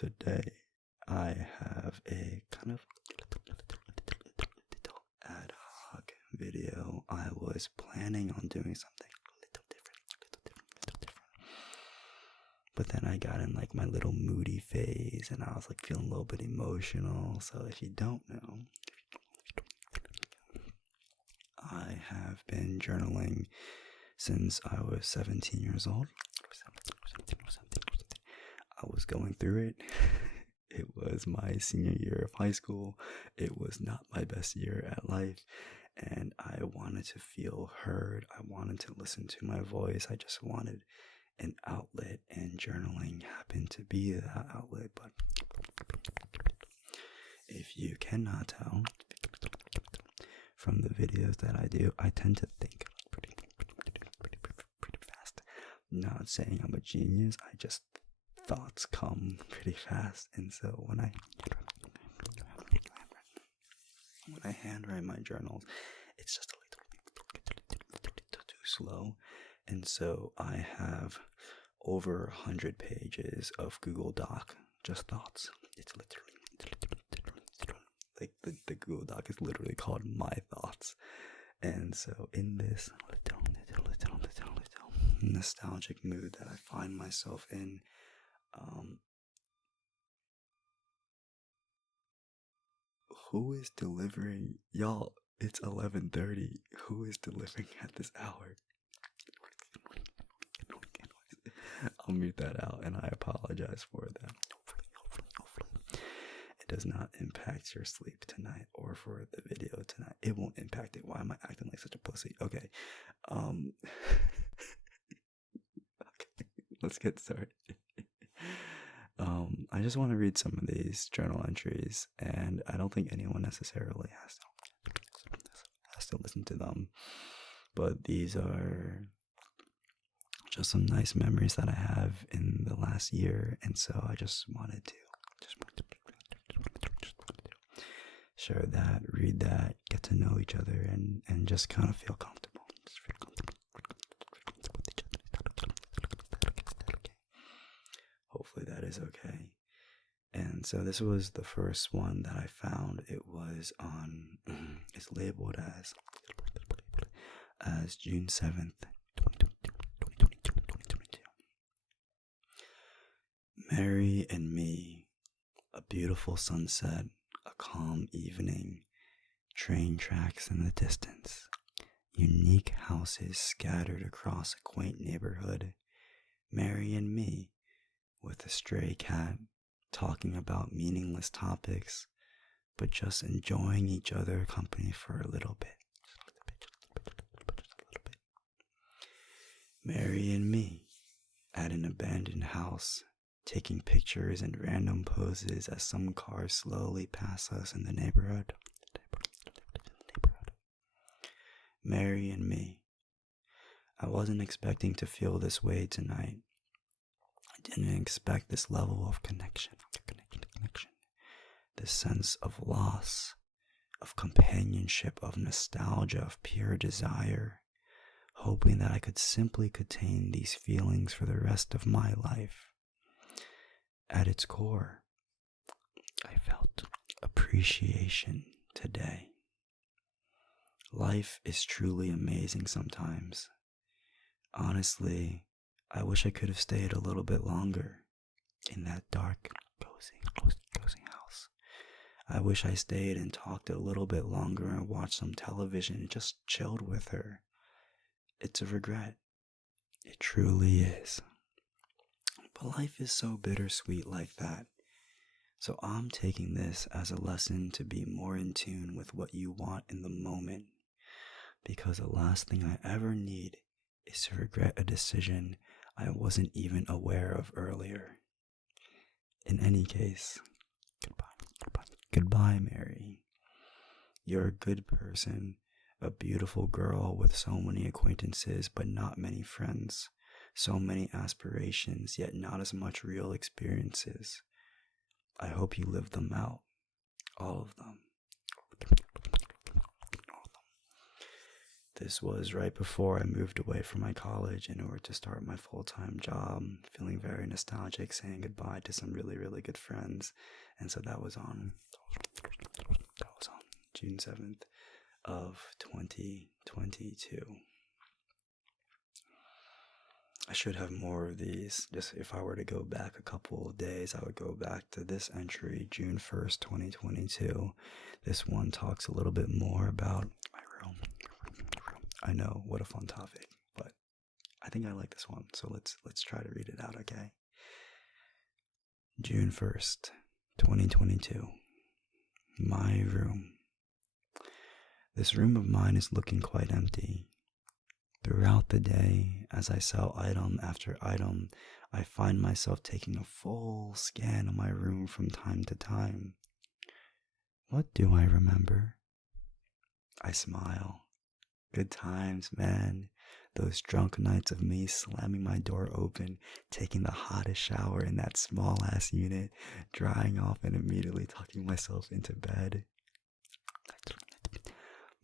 today I have a kind of ad hoc video. I was planning on doing something a little different. But then I got in like my little moody phase and I was like feeling a little bit emotional. So if you don't know, I have been journaling since I was 17 years old. I was going through it. It was my senior year of high school. It was not my best year at life. And I wanted to feel heard. I wanted to listen to my voice. I just wanted an outlet, and journaling happened to be that outlet. But if you cannot tell from the videos that I do, I tend to think pretty fast. Not saying I'm a genius, I just thoughts come pretty fast, and so when I handwrite my journals, it's just a little too slow, and so I have over 100 pages of Google Doc, just thoughts. It's literally like the Google Doc is literally called My Thoughts, and so in this little nostalgic mood that I find myself in, who is delivering? Y'all, it's 11:30. Who is delivering at this hour? I'll mute that out, and I apologize for that. Hopefully, it does not impact your sleep tonight or for the video tonight. It won't impact it. Why am I acting like such a pussy? Okay. Okay, let's get started. I just want to read some of these journal entries, and I don't think anyone necessarily has to listen to them, but these are just some nice memories that I have in the last year, and so I just wanted to share that, read that, get to know each other, and just kind of feel comfortable. Just feel comfortable with each other. Hopefully that is okay. And so this was the first one that I found. It was on, it's labeled as June 7th, 2022. Mary and me, a beautiful sunset, a calm evening, train tracks in the distance, unique houses scattered across a quaint neighborhood. Mary and me, with a stray cat, talking about meaningless topics, but just enjoying each other's company for a little bit. Mary and me, at an abandoned house, taking pictures and random poses as some cars slowly pass us in the neighborhood. Mary and me. I wasn't expecting to feel this way tonight. I didn't expect this level of connection. This sense of loss, of companionship, of nostalgia, of pure desire, hoping that I could simply contain these feelings for the rest of my life. At its core, I felt appreciation today. Life is truly amazing sometimes. Honestly, I wish I could have stayed a little bit longer in that dark, cozy house. I wish I stayed and talked a little bit longer and watched some television and just chilled with her. It's a regret. It truly is. But life is so bittersweet like that. So I'm taking this as a lesson to be more in tune with what you want in the moment. Because the last thing I ever need is to regret a decision I wasn't even aware of earlier. In any case, goodbye, Mary. You're a good person, a beautiful girl with so many acquaintances but not many friends, so many aspirations yet not as much real experiences. I hope you live them out, all of them. This was right before I moved away from my college in order to start my full-time job, feeling very nostalgic, saying goodbye to some really, really good friends. And so that was on June 7th of 2022. I should have more of these. Just if I were to go back a couple of days, I would go back to this entry, June 1st, 2022. This one talks a little bit more about my room. I know, what a fun topic, but I think I like this one, so let's try to read it out, okay? June 1st, 2022. My room. This room of mine is looking quite empty. Throughout the day, as I sell item after item, I find myself taking a full scan of my room from time to time. What do I remember? I smile. Good times, man. Those drunk nights of me slamming my door open, taking the hottest shower in that small-ass unit, drying off and immediately tucking myself into bed.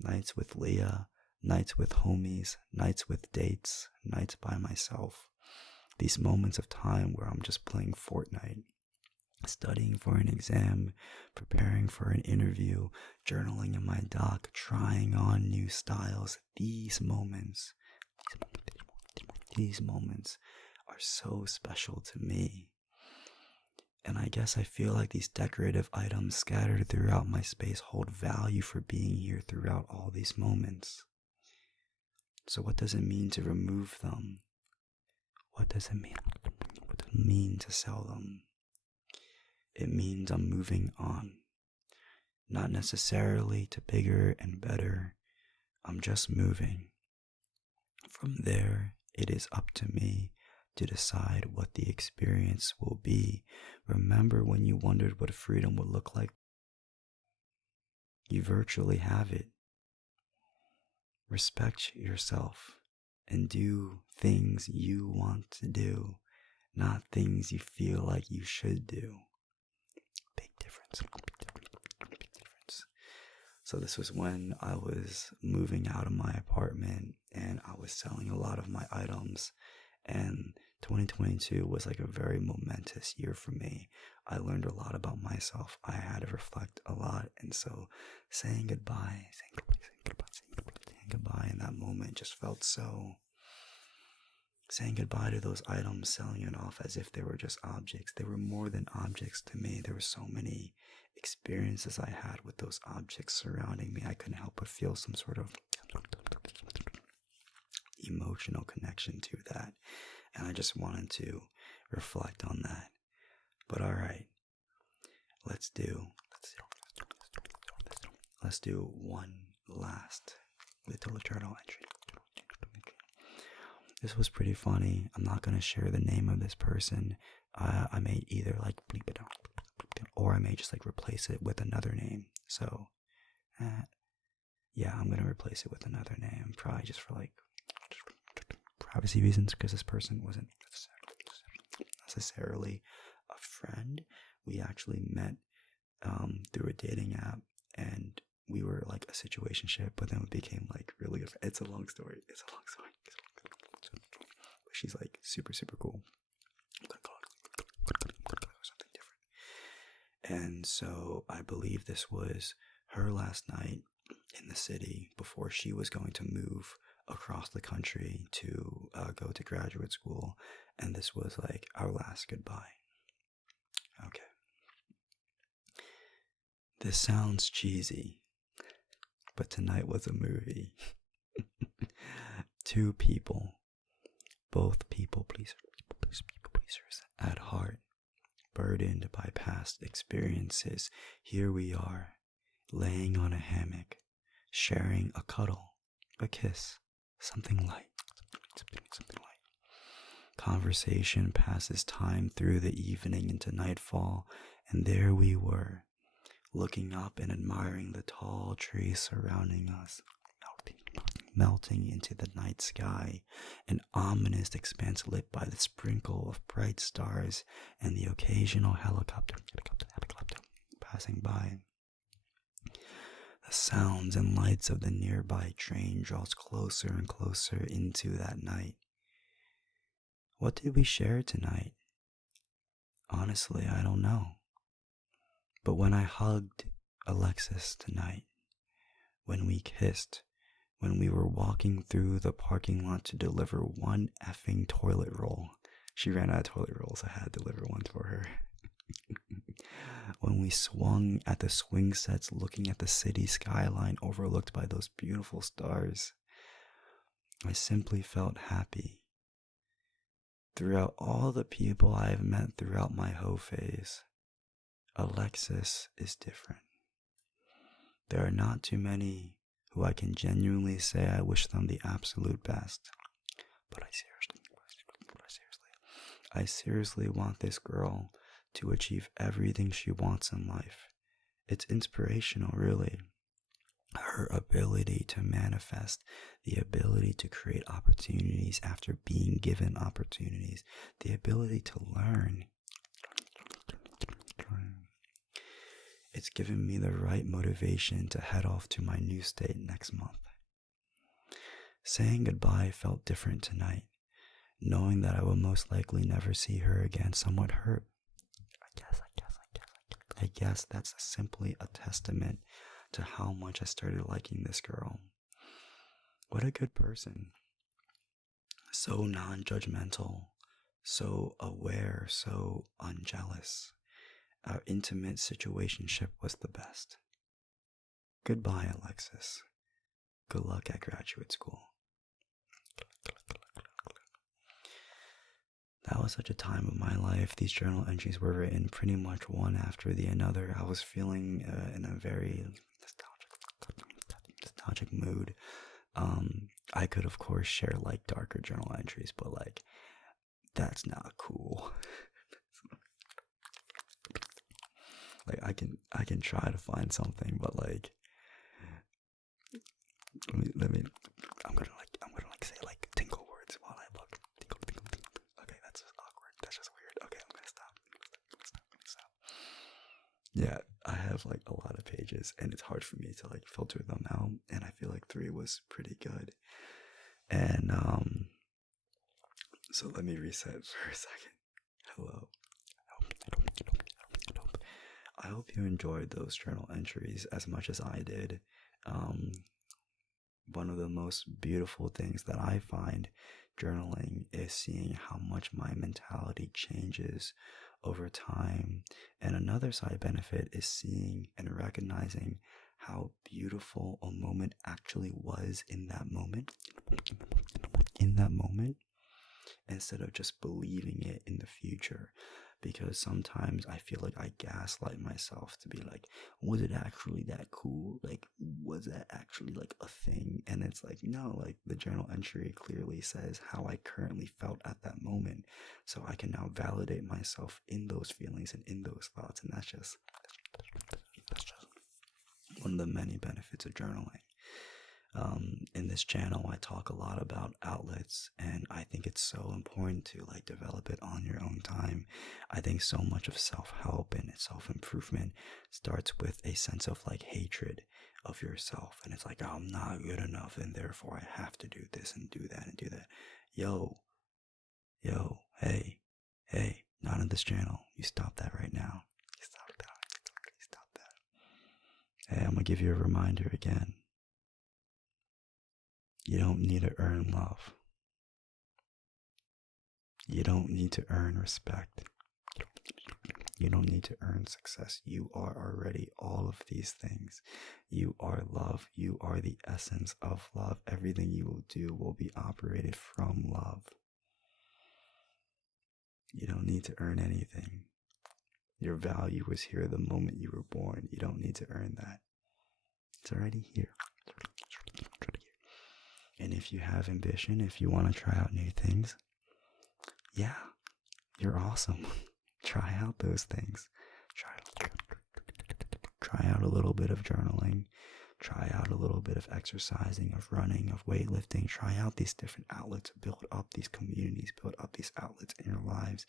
Nights with Leah, nights with homies, nights with dates, nights by myself. These moments of time where I'm just playing Fortnite, studying for an exam, preparing for an interview, journaling in my doc, trying on new styles. These moments are so special to me. And I guess I feel like these decorative items scattered throughout my space hold value for being here throughout all these moments. So what does it mean to remove them? What does it mean to sell them? It means I'm moving on. Not necessarily to bigger and better. I'm just moving. From there, it is up to me to decide what the experience will be. Remember when you wondered what freedom would look like? You virtually have it. Respect yourself and do things you want to do, not things you feel like you should do. Big difference. So this was when I was moving out of my apartment and I was selling a lot of my items, and 2022 was like a very momentous year for me. I learned a lot about myself. I had to reflect a lot, and so saying goodbye in that moment just felt so. Saying goodbye to those items, selling it off as if they were just objects. They were more than objects to me. There were so many experiences I had with those objects surrounding me. I couldn't help but feel some sort of emotional connection to that. And I just wanted to reflect on that. But alright, let's do one last little journal entry. This was pretty funny. I'm not going to share the name of this person. I may either like bleep it out, or I may just like replace it with another name. So, yeah, I'm going to replace it with another name, probably just for like privacy reasons, because this person wasn't necessarily a friend. We actually met through a dating app, and we were like a situationship, but then we became like really good friends. It's a long story. But she's like super, super cool. Something different. And so I believe this was her last night in the city before she was going to move across the country to go to graduate school. And this was like our last goodbye. Okay. This sounds cheesy, but tonight was a movie. Two people, both people pleasers at heart, burdened by past experiences. Here we are, laying on a hammock, sharing a cuddle, a kiss, something light. Conversation passes time through the evening into nightfall, and there we were, looking up and admiring the tall trees surrounding us, melting into the night sky, an ominous expanse lit by the sprinkle of bright stars and the occasional helicopter passing by. The sounds and lights of the nearby train draws closer and closer into that night. What did we share tonight? Honestly, I don't know. But when I hugged Alexis tonight, when we kissed, when we were walking through the parking lot to deliver one effing toilet roll, she ran out of toilet rolls, I had to deliver one for her. When we swung at the swing sets looking at the city skyline overlooked by those beautiful stars, I simply felt happy. Throughout all the people I have met throughout my hoe phase, Alexis is different. There are not too many who I can genuinely say I wish them the absolute best. But I seriously want this girl to achieve everything she wants in life. It's inspirational, really. Her ability to manifest, the ability to create opportunities after being given opportunities, the ability to learn. It's given me the right motivation to head off to my new state next month. Saying goodbye felt different tonight. Knowing that I will most likely never see her again somewhat hurt. I guess that's simply a testament to how much I started liking this girl. What a good person. So non-judgmental, so aware, so unjealous. Our intimate situationship was the best. Goodbye, Alexis. Good luck at graduate school. That was such a time of my life. These journal entries were written pretty much one after the another. I was feeling in a very nostalgic mood. I could of course share like darker journal entries, but like that's not cool. Like I can try to find something, but like let me I'm gonna say like tinkle words while I look. Tinkle. Okay, that's just awkward. That's just weird. Okay, I'm gonna stop. Yeah, I have like a lot of pages and it's hard for me to like filter them out, and I feel like 3 was pretty good. And so let me reset for a second. Hello. I hope you enjoyed those journal entries as much as I did. One of the most beautiful things that I find journaling is seeing how much my mentality changes over time. And another side benefit is seeing and recognizing how beautiful a moment actually was in that moment. Instead of just believing it in the future. Because sometimes I feel like I gaslight myself to be like, was it actually that cool? Like, was that actually like a thing? And it's like, no, like the journal entry clearly says how I currently felt at that moment. So I can now validate myself in those feelings and in those thoughts. And that's just one of the many benefits of journaling. In this channel, I talk a lot about outlets, and I think it's so important to like develop it on your own time. I think so much of self-help and self-improvement starts with a sense of like hatred of yourself, and it's like, oh, I'm not good enough, and therefore I have to do this and do that and do that. Yo, hey, not on this channel. You stop that right now. You stop that. Hey, I'm gonna give you a reminder again. You don't need to earn love. You don't need to earn respect. You don't need to earn success. You are already all of these things. You are love. You are the essence of love. Everything you will do will be operated from love. You don't need to earn anything. Your value was here the moment you were born. You don't need to earn that. It's already here. And if you have ambition, if you want to try out new things, yeah, you're awesome. Try out those things. Try out a little bit of journaling. Try out a little bit of exercising, of running, of weightlifting. Try out these different outlets. Build up these communities. Build up these outlets in your lives.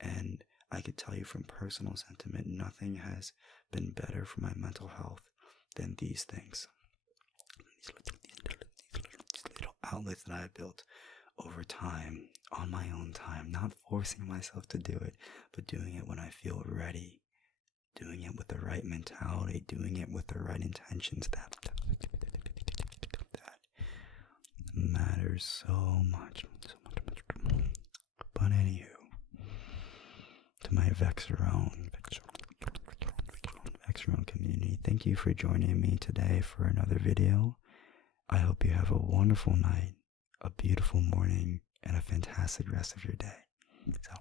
And I could tell you from personal sentiment, nothing has been better for my mental health than these things. These little outlets that I have built over time, on my own time, not forcing myself to do it, but doing it when I feel ready, doing it with the right mentality, doing it with the right intentions. That matters so much. But anywho, to my Vexerone community, thank you for joining me today for another video. I hope you have a wonderful night, a beautiful morning, and a fantastic rest of your day. So